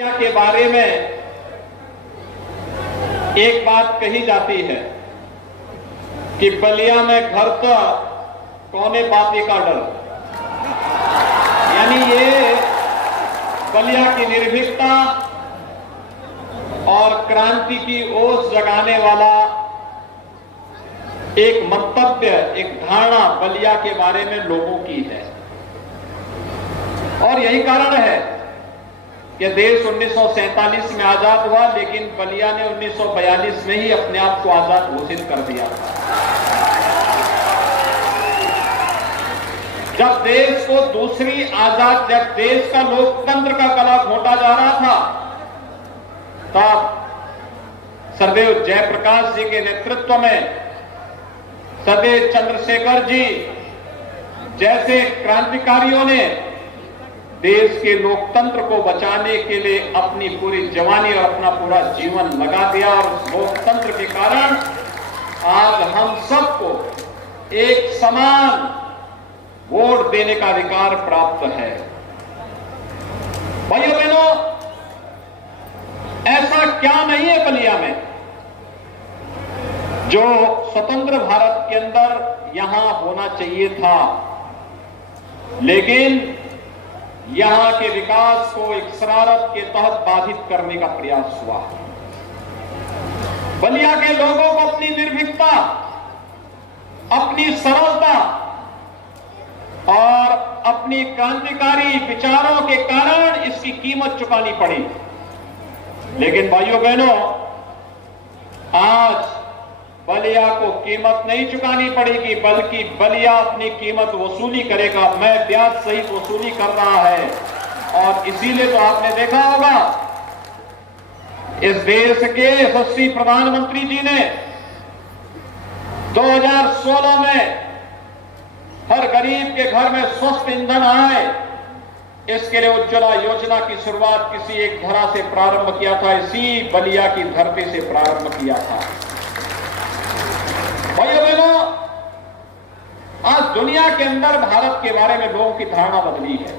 के बारे में एक बात कही जाती है कि बलिया में घर तो कौने बातें का डर, यानी ये बलिया की निर्भीकता और क्रांति की ओस जगाने वाला एक मंतव्य, एक धारणा बलिया के बारे में लोगों की है। और यही कारण है कि देश 1947 में आजाद हुआ, लेकिन बलिया ने 1942 में ही अपने आप को आजाद घोषित कर दिया था। जब देश को दूसरी आजाद, जब देश का लोकतंत्र का गला घोंटा जा रहा था, तब सरदेव जयप्रकाश जी के नेतृत्व में सदैव चंद्रशेखर जी जैसे क्रांतिकारियों ने देश के लोकतंत्र को बचाने के लिए अपनी पूरी जवानी और अपना पूरा जीवन लगा दिया। और लोकतंत्र के कारण आज हम सबको एक समान वोट देने का अधिकार प्राप्त है। भाइयों बहनों, ऐसा क्या नहीं है बलिया में जो स्वतंत्र भारत के अंदर यहां होना चाहिए था, लेकिन यहां के विकास को एक शरारत के तहत बाधित करने का प्रयास हुआ। बलिया के लोगों को अपनी निर्भीकता, अपनी सरलता और अपनी क्रांतिकारी विचारों के कारण इसकी कीमत चुकानी पड़ी। लेकिन भाइयों बहनों, आज बलिया को कीमत नहीं चुकानी पड़ेगी, बल्कि बलिया अपनी कीमत वसूली करेगा। मैं ब्याज सहित वसूली कर रहा है। और इसीलिए तो आपने देखा होगा इस देश के यशस्वी प्रधानमंत्री जी ने 2016 में हर गरीब के घर में स्वस्थ ईंधन आए, इसके लिए उज्ज्वला योजना की शुरुआत किसी एक धरा से प्रारंभ किया था, इसी बलिया की धरती से प्रारंभ किया था। भाइयों बहनों, आज दुनिया के अंदर भारत के बारे में लोगों की धारणा बदली है।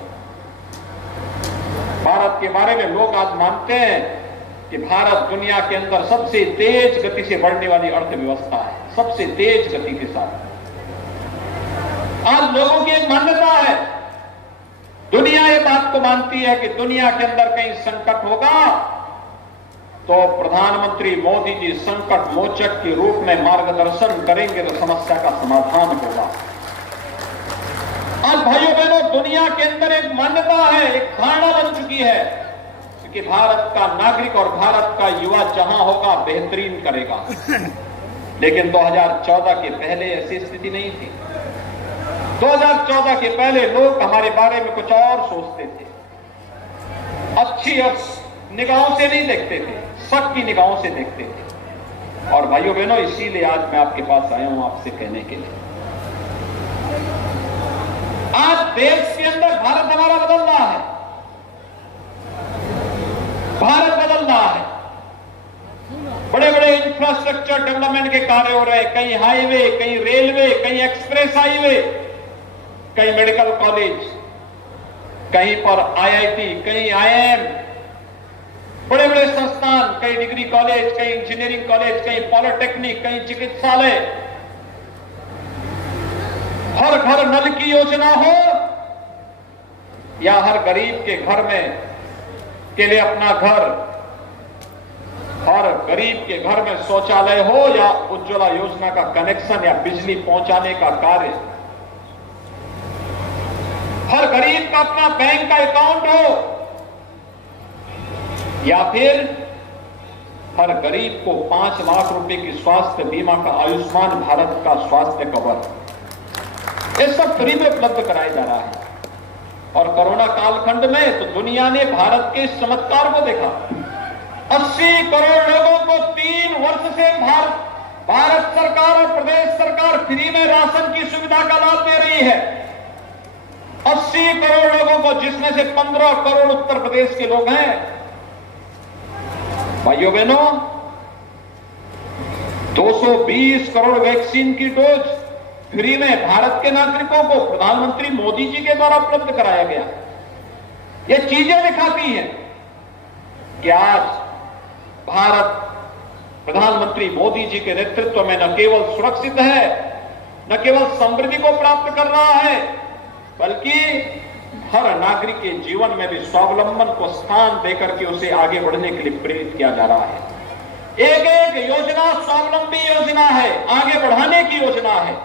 भारत के बारे में लोग आज मानते हैं कि भारत दुनिया के अंदर सबसे तेज गति से बढ़ने वाली अर्थव्यवस्था है, सबसे तेज गति के साथ। आज लोगों की एक मान्यता है, दुनिया ये बात को मानती है कि दुनिया के अंदर कहीं संकट होगा तो प्रधानमंत्री मोदी जी संकट मोचक के रूप में मार्गदर्शन करेंगे तो समस्या का समाधान होगा। आज भाइयों बहनों, दुनिया के अंदर एक मान्यता है, एक धारणा बन चुकी है कि भारत का नागरिक और भारत का युवा जहां होगा बेहतरीन करेगा। लेकिन 2014 के पहले ऐसी स्थिति नहीं थी। 2014 के पहले लोग हमारे बारे में कुछ और सोचते थे, अच्छी निगाहों से नहीं देखते थे, शक की निगाहों से देखते थे। और भाइयों बहनों, इसीलिए आज मैं आपके पास आया हूं आपसे कहने के लिए, आज देश के अंदर भारत हमारा बदल रहा है, भारत बदल रहा है। बड़े बड़े इंफ्रास्ट्रक्चर डेवलपमेंट के कार्य हो रहे हैं, कहीं हाईवे, कहीं रेलवे, कहीं एक्सप्रेस हाईवे, कहीं मेडिकल कॉलेज, कहीं पर आईआईटी, कहीं आईआईएम, बड़े बड़े संस्थान, कहीं डिग्री कॉलेज, कहीं इंजीनियरिंग कॉलेज, कहीं पॉलिटेक्निक, कहीं चिकित्सालय। हर घर नल की योजना हो या हर गरीब के घर में के लिए अपना घर, हर गरीब के घर में शौचालय हो या उज्ज्वला योजना का कनेक्शन या बिजली पहुंचाने का कार्य, हर गरीब का अपना बैंक का अकाउंट हो, या फिर हर गरीब को 5 लाख रुपए की स्वास्थ्य बीमा का आयुष्मान भारत का स्वास्थ्य कवर, ये सब फ्री में उपलब्ध कराया जा रहा है। और कोरोना कालखंड में तो दुनिया ने भारत के इस चमत्कार को देखा। 80 करोड़ लोगों को 3 वर्ष से भारत सरकार और प्रदेश सरकार फ्री में राशन की सुविधा का लाभ दे रही है। 80 करोड़ लोगों को, जिसमें से 15 करोड़ उत्तर प्रदेश के लोग हैं। भाइयों बहनों, 220 करोड़ वैक्सीन की डोज फ्री में भारत के नागरिकों को प्रधानमंत्री मोदी जी के द्वारा उपलब्ध कराया गया। ये चीजें दिखाती हैं कि आज भारत प्रधानमंत्री मोदी जी के नेतृत्व में न केवल सुरक्षित है, न केवल समृद्धि को प्राप्त कर रहा है, बल्कि हर नागरिक के जीवन में भी स्वावलंबन को स्थान देकर के उसे आगे बढ़ने के लिए प्रेरित किया जा रहा है। एक एक योजना स्वावलंबी योजना है, आगे बढ़ाने की योजना है।